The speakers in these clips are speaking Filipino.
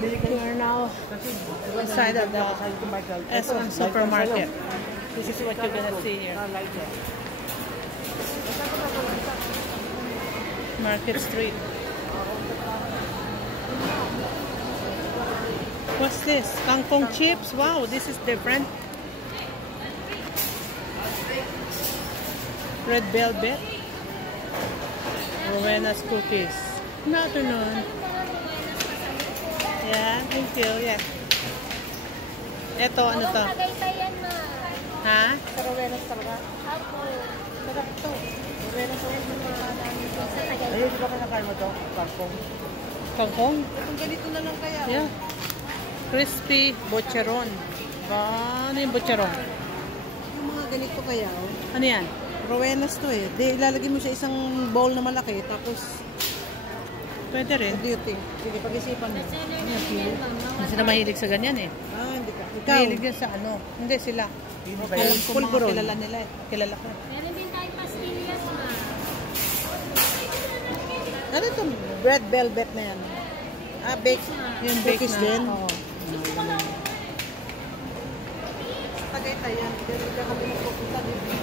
We are now inside of the S1 supermarket. This is what you're gonna see here. Market Street. What's this? Kangkong chips? Wow, this is different. Red velvet. Rowena's cookies. Good afternoon. Yeah, thank you. Yeah. Ito, ano to? Ha? Sa Rowena's talaga? Apo. Sarap to. Rowena's ayun, di ba kinakain mo to? Kangkong. Kangkong? Kung ganito na lang kaya. Yeah. Crispy bocheron. Ano yung bocheron? Yung mga ganito kaya. Oh. Ano yan? Rowena's to eh. Di, ilalagay mo sa isang bowl na malaki. Tapos, Pwede rin. what do you think? Sige, pag-isipan mo. Kasi na mahilig sa ganyan eh. Ah, hindi ka. Ikaw. Mahilig yan sa ano. Hindi sila. Alam ko mga kilala nila eh. Kilala ko. Meron din tayong pastillas, ma. Ano ito? Red velvet na yan. Ah, baked. Yung bake Cookies na. din. Oo. Tagaytay yan. Hindi ka kami magpupunta dito.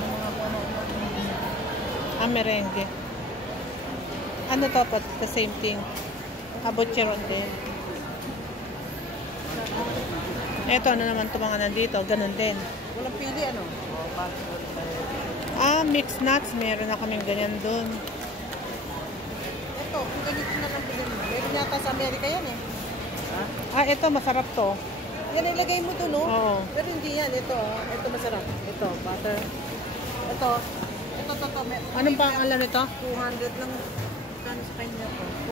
Merengue. Ano to? The same thing. Bocheron din. Ito, ano naman ito mga nandito? Ganun din. Walang pili, ano? Mixed nuts. Meron na kaming ganyan dun. Ito, kung ganito na lang bilhin mo. Meron yata sa Amerika yan eh. Ha? Ito, masarap to. Yan ilagay mo doon, no? Oo. Pero hindi yan. Ito, ito masarap. Ito, butter. Ito. Ito. Anong pangalan nito? 200 lang. Kano sa kanya ko.